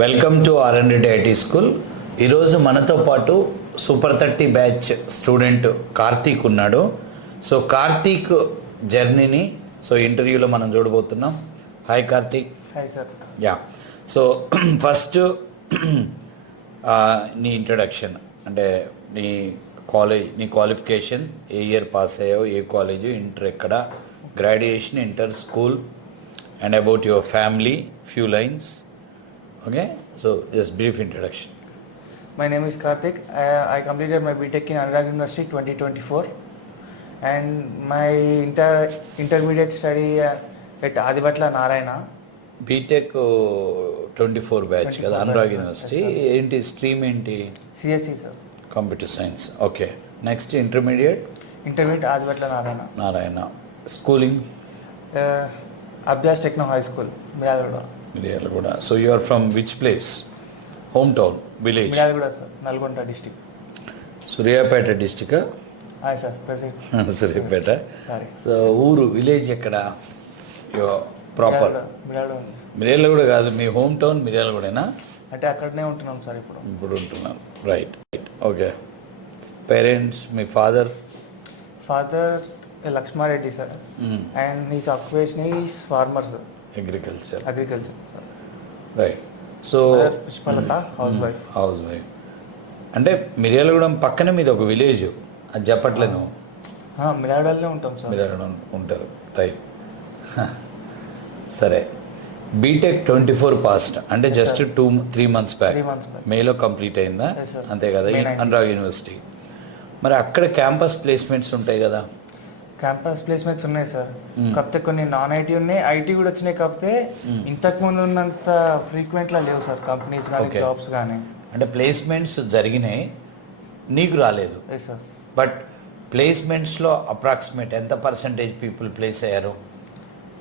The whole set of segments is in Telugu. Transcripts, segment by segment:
Welcome to R&D IT school. ఈరోజు మనతో పాటు సూపర్ 30 బ్యాచ్ స్టూడెంట్ కార్తీక్ ఉన్నాడు. సో కార్తీక్ జర్నీని ఇంటర్వ్యూలో మనం చూడబోతున్నాం. Hi Karthik. Hi sir. Yeah, so first నీ ఇంట్రడక్షన్, అంటే నీ క్వాలిఫికేషన్, ఏ ఇయర్ పాస్ అయ్యావు, ఏ కాలేజ్, ఇంటర్ ఎక్కడ, graduation, inter, school, and about your family, few lines. Okay, so just brief introduction. My name is Karthik. I completed my BTech in Anurag University 2024 and my intermediate study at Adipatla Narayana. BTech 24 batch కదా, అనురాగ్ యూనివర్సిటీ. ఏంటి స్ట్రీమ్ ఏంటి? CSE sir. Computer science. Okay, next intermediate Adipatla Narayana. Schooling Abhyas Techno High School, Miryalaguda. So you are from which place? Home town, village? Miryalaguda sir, Nalgonda district. Suryapet district. Hi sir, present. Suryapet. Sorry. So ఊరు, విలేజ్ ఎక్కడ? ప్రాపర్ మిర్యాలగూడ కాదు, మీ హోమ్ టౌన్ మిర్యాలగూడేనా? అంటే అక్కడనే ఉంటున్నాం సార్ ఇప్పుడు ఉంటున్నాను. Right. Okay. Parents, me father Lakshmareddy sir, and his occupation is farmer sir. Agriculture sir. Right. So Pushpalata, house wife. అంటే మిర్యాలగూడెం పక్కనే మీది ఒక విలేజ్, అది చెప్పట్లేను. మిర్యాలగూడలో ఉంటాం సార్. మిర్యాలగూడెం ఉంటారు. రైట్. సరే, బీటెక్ 24 పాస్ట్, అంటే జస్ట్ 2-3 months బ్యాక్, మేలో కంప్లీట్ అయిందా? అంతే కదా, అనురాగ్ యూనివర్సిటీ. మరి అక్కడ క్యాంపస్ ప్లేస్మెంట్స్ ఉంటాయి కదా? క్యాంపస్ ప్లేస్మెంట్స్ ఉన్నాయి సార్, కాకపోతే కొన్ని నాన్ ఐటీ ఉన్నాయి, ఐటీ కూడా వచ్చినాయి. కాకపోతే ఇంతకు ముందు ఉన్నంత ఫ్రీక్వెంట్గా లేవు సార్ కంపెనీస్ కానీ జాబ్స్ కానీ. అంటే ప్లేస్మెంట్స్ జరిగినాయి, నీకు రాలేదు. Yes sir. బట్ ప్లేస్మెంట్స్లో అప్రాక్సిమేట్ ఎంత పర్సెంటేజ్ పీపుల్ ప్లేస్ అయ్యారు?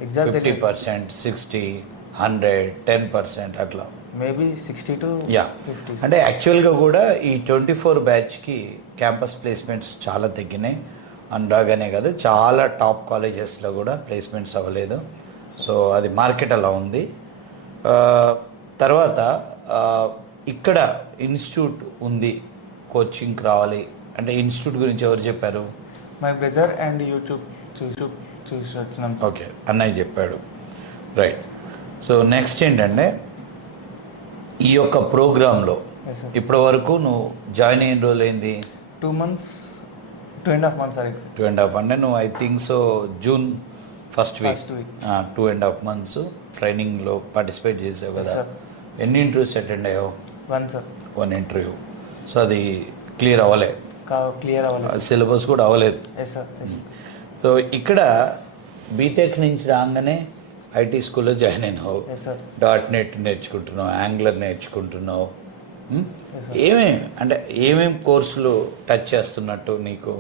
ఎగ్జాక్ట్ 50%, 60, 100, 10% అట్లా? Maybe 60 to 50. అంటే యాక్చువల్గా కూడా ఈ 24 బ్యాచ్కి క్యాంపస్ ప్లేస్మెంట్స్ చాలా తగ్గినాయి. అనురాగానే కాదు, చాలా టాప్ కాలేజెస్లో కూడా ప్లేస్మెంట్స్ అవ్వలేదు. సో అది మార్కెట్ అలా ఉంది. తర్వాత ఇక్కడ ఇన్స్టిట్యూట్ ఉంది, కోచింగ్కి రావాలి అంటే ఇన్స్టిట్యూట్ గురించి ఎవరు చెప్పారు? మై బ్రదర్ అండ్ యూట్యూబ్ చూసి వచ్చినాం. ఓకే, అన్నయ్య చెప్పాడు. రైట్. సో నెక్స్ట్ ఏంటంటే, ఈ యొక్క ప్రోగ్రాంలో ఇప్పటి వరకు నువ్వు జాయిన్ అయిన రోజులు ఏంది? 2 months, 2.5 months సార్. 2.5 అంటే నువ్వు I think so June first week 2.5 months ట్రైనింగ్లో పార్టిసిపేట్ చేసావు కదా. ఎన్ని ఇంటర్వ్యూస్ అటెండ్ అయ్యావు? 1 సార్. 1 ఇంటర్వ్యూ. సో అది క్లియర్ అవ్వలేదు, సిలబస్ కూడా అవ్వలేదు. సో ఇక్కడ బీటెక్ నుంచి రాగానే ఐటీ స్కూల్లో జాయిన్ అయినావు. .NET నేర్చుకుంటున్నావు, యాంగ్లర్ నేర్చుకుంటున్నావు. ఏమేం కోర్సులు టచ్ చేస్తున్నట్టు నీకు?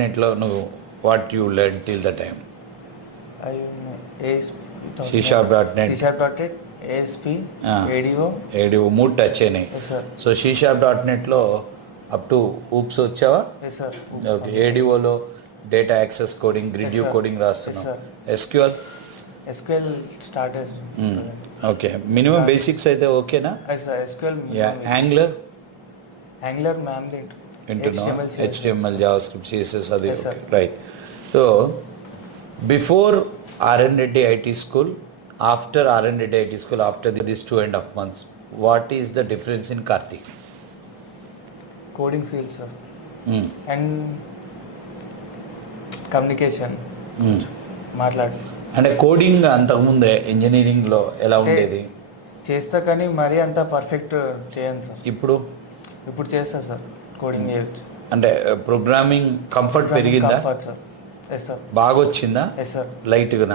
.NETలో నువ్వు what you learn till the time? C#.NET, ASP, ADO 3 touch అయినాయి. సో C#.NETలో అప్ టు ఊప్స్ వచ్చావా? ఓకే. ADOలో data access coding, grid view coding రాస్తున్నావు. SQL started. Okay, minimum basics అయితే ఓకేనా? SQL. యాంగ్లర్ వింటున్నావు? HTML, JavaScript, CSS అది. Right. So before R&D IT school, after R&D IT school, after this 2.5 months, what is the difference in Karthik? Coding field sir, and communication, మాట్లాడు. అంటే కోడింగ్ అంతకుముందే ఇంజనీరింగ్లో ఎలా ఉండేది? చేస్తా కానీ మరీ అంత పర్ఫెక్ట్ చేయను సార్. ఇప్పుడు చేస్తా సార్ కోడింగ్ చేయొచ్చు. అంటే ప్రోగ్రామింగ్ కంఫర్ట్ పెరిగిందా? సార్. Yes sir. బాగా వచ్చిందా? Yes sir. లైట్గా